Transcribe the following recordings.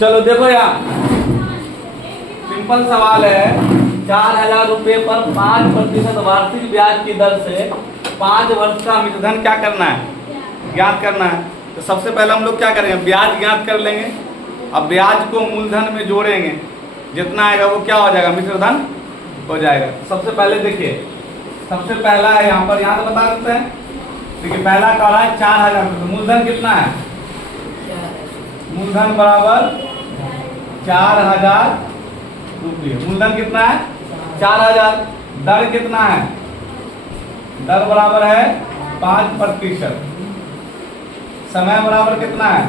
चलो देखो यहाँ सिंपल सवाल है, 4,000 रुपये पर 5% वार्षिक ब्याज की दर से 5 वर्ष का मिश्रधन क्या करना है, ज्ञात करना है। तो सबसे पहले हम लोग क्या करेंगे, ब्याज ज्ञात कर लेंगे। अब ब्याज को मूलधन में जोड़ेंगे, जितना आएगा वो क्या हो जाएगा, मिश्रधन हो जाएगा। सबसे पहले देखिए, सबसे पहला है यहाँ पर, यहाँ तो बता देते हैं। देखिए पहला कह रहा है 4,000 रुपये, मूलधन कितना है, मूलधन बराबर 4,000 रुपये। मूलधन कितना है 4,000। दर कितना है, दर बराबर है 5%। समय बराबर कितना है,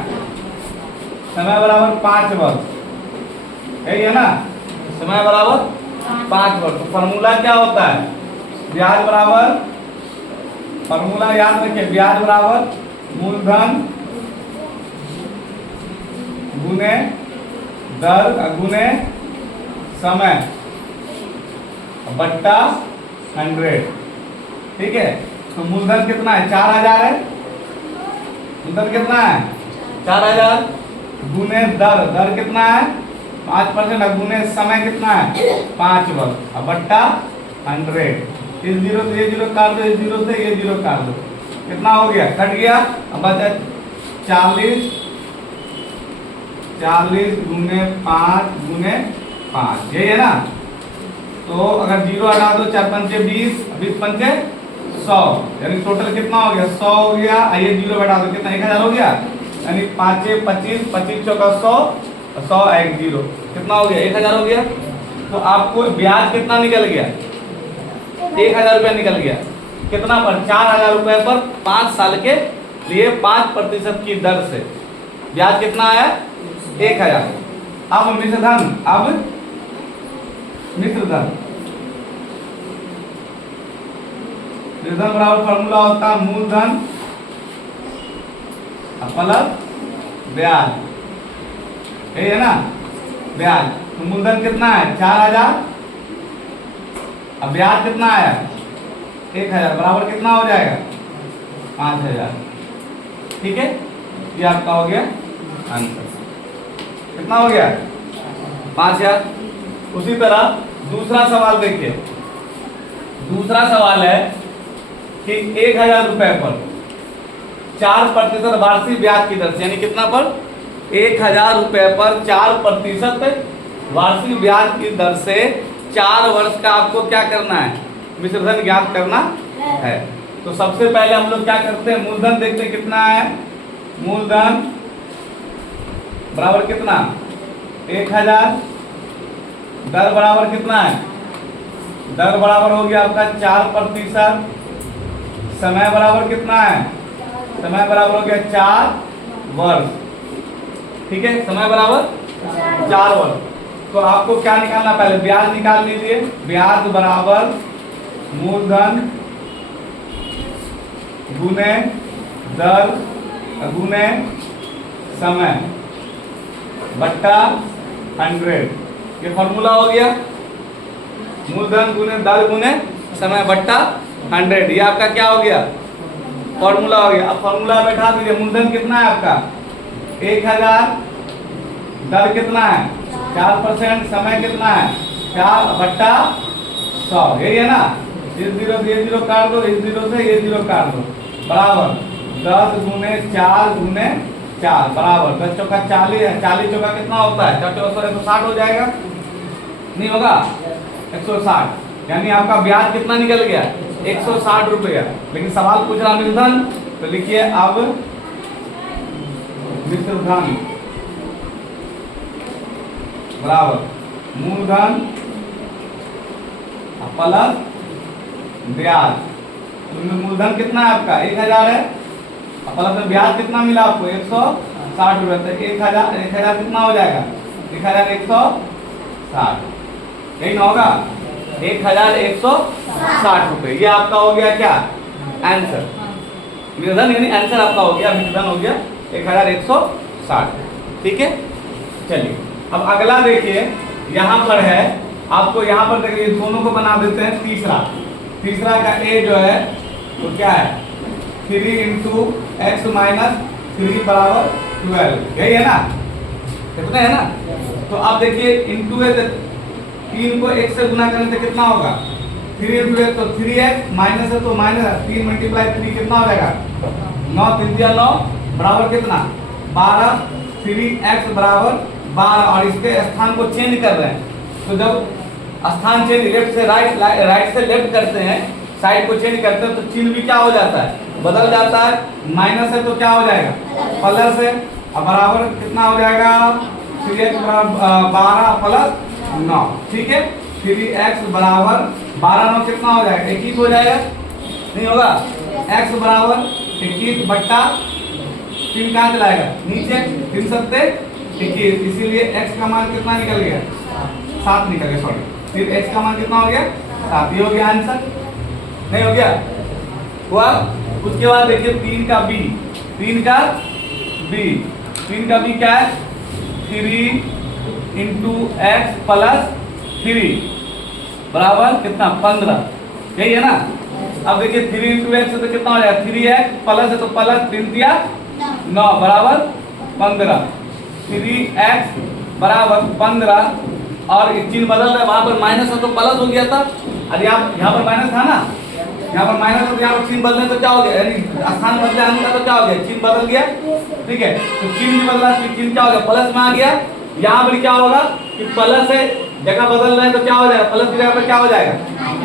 समय बराबर 5 वर्ष, यही है ना, समय बराबर 5 वर्ष। तो फॉर्मूला क्या होता है, ब्याज बराबर, फॉर्मूला याद रखिए, ब्याज बराबर मूलधन गुने दर गुने समय बट्टा 100। ठीक है, तो मूलधन कितना है 4,000 है, मूलधन कितना है 4,000 गुने दर, दर कितना है 5%, गुने समय कितना है 5 वर्ष, अब बट्टा 100। इस जीरो से ये जीरो काट दो, इस जीरो से ये जीरो काट दो, कितना हो गया, कट गया। अब बचा 40 गुने 5 गुने 5, यही है ना। तो अगर जीरो हटा दो, 4 पंचे 20, 20 पंचे 100, यानी टोटल कितना हो गया 100 हो गया। ये जीरो हटा दो, कितना 1,000 हो गया, यानी 5 25, 25 चौका 100, 100 एक जीरो, कितना हो गया 1,000 हो गया। तो आपको ब्याज कितना निकल गया, 1,000 रुपया निकल गया। कितना पर, 4,000 रुपये पर 5 साल के लिए 5% की दर से ब्याज कितना आया 1,000। अब मिश्रधन, अब मिश्रधन, मिश्रधन बराबर फॉर्मूला होता है मूलधन प्लस ब्याज, यही है ना, ब्याज। तो मूलधन कितना है 4,000, अब ब्याज कितना आया 1,000, बराबर कितना हो जाएगा 5,000। ठीक है, ये आपका हो गया आंसर, कितना हो गया 5,000। उसी तरह दूसरा सवाल देखिए, दूसरा सवाल है कि 1,000 रुपए पर 4% वार्षिक ब्याज की दर से, यानी कितना पर 1,000 रुपए पर 4% वार्षिक ब्याज की दर से 4 वर्ष का आपको क्या करना है, मिश्रधन ज्ञात करना है। तो सबसे पहले हम लोग क्या करते हैं, मूलधन देखते हैं कितना है, मूलधन बराबर कितना 1,000, दर बराबर कितना है, दर बराबर हो गया आपका 4%, समय बराबर कितना है, समय बराबर हो गया 4 वर्ष। ठीक है, समय बराबर 4 वर्ष। तो आपको क्या निकालना, पहले ब्याज निकाल लीजिए। ब्याज बराबर मूलधन गुने दर गुने समय बट्टा 100, ये फॉर्मूला हो गया, मूलधन गुने दर गुने समय बट्टा 100। ये आपका क्या हो गया, फॉर्मूला हो गया। अब फॉर्मूला बैठा दीजिए, मूलधन कितना है आपका 1,000, दर कितना है 4%, समय कितना है 4 बट्टा 100, यही है ना। इस जीरो से ये जीरो काट दो, इस जीरो से ये जीरो काट दो, बराबर 10 गुने 4 गुने 4 बराबर 10 चौका 40 है, 40 चौका कितना होता है 4 चौका 160 हो जाएगा, नहीं होगा 160, यानी आपका ब्याज कितना निकल गया 160 रुपया। लेकिन सवाल पूछ रहा मिश्रधन, तो लिखिए अब मिश्रधन बराबर मूलधन प्लस ब्याज। तो मूलधन कितना है आपका 1,000 है, प्लस में ब्याज कितना मिला आपको 160 रुपये। तो 1,000 कितना हो जाएगा 1,160, यही ना होगा 1,160 रुपये। ये आपका हो गया क्या आंसर, मिश्रधन यानी आंसर आपका हो गया, मिश्रधन हो गया 1,160। ठीक है, चलिए अब अगला देखिए, यहाँ पर है आपको, यहाँ पर देखिए दोनों को बना देते हैं तीसरा का ए जो है वो क्या है 3 × x - 3 बराबर 12, यही है ना। कितने है ना। तो आप देखिए इंटू है, 3 को 1 से गुना करने से कितना होगा 3 इंटू है तो 3x, माइनस है तो माइनस 3 मल्टीप्लाई 3 कितना हो जाएगा 9, 3 दिया 9 बराबर कितना 12, 3x बराबर 12। और इसके स्थान को चेंज कर रहे हैं, तो जब स्थान चेंज लेफ्ट से राइट, राइट से लेफ्ट करते हैं, साइड को चेंज करते हैं, तो चिन्ह भी क्या हो जाता है बदल जाता है। माइनस है तो क्या हो जाएगा प्लस है, अब बराबर कितना हो जाएगा 3x बराबर 12 प्लस 9, ठीक है। 3x बराबर 12, 9 कितना हो जाएगा 21 हो जाएगा, नहीं होगा। x बराबर 21 बट्टा 3 कहाँ चलाएगा नीचे, 3 सत्ते 21, इसीलिए x का मान कितना निकल गया 7 निकल गया, सॉरी। फिर x का मान कितना हो गया 7, ये हो गया आंसर, नहीं हो गया हुआ। उसके बाद देखिए 3 का b, 3 का b क्या है 3 इंटू एक्स प्लस 3 बराबर कितना 15, यही है ना। अब देखिए 3 इंटू एक्स तो कितना हो जाएगा 3x प्लस है तो प्लस 3 दिया 9 बराबर 15, 3x बराबर 15। और चिन्ह बदल रहा है, वहां पर माइनस है तो प्लस हो गया था, अरे यहाँ पर माइनस था ना, यहाँ पर माइनस है तो यहाँ पर चिन्ह बदलने तो क्या हो गया, यानी स्थान बदले आने का तो क्या हो गया चिन्ह बदल गया, ठीक है। तो चिन्ह भी बदला, चिन्ह क्या हो गया प्लस में आ गया। यहाँ पर क्या होगा कि प्लस है जगह बदल रहे हैं तो क्या हो जाएगा प्लस की जगह पर क्या हो जाएगा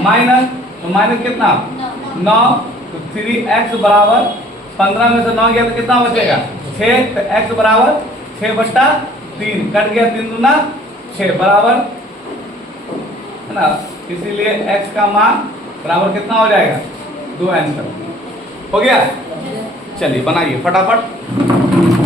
माइनस, तो माइनस कितना 9, तो 3x बराबर 15 में से 9 गया तो कितना बचेगा 6, तो x बराबर 6/3 कट गया, 3 दूना 6 बराबर है ना, इसीलिए x का मान बराबर कितना हो जाएगा 2 आंसर हो गया। चलिए बनाइए फटाफट।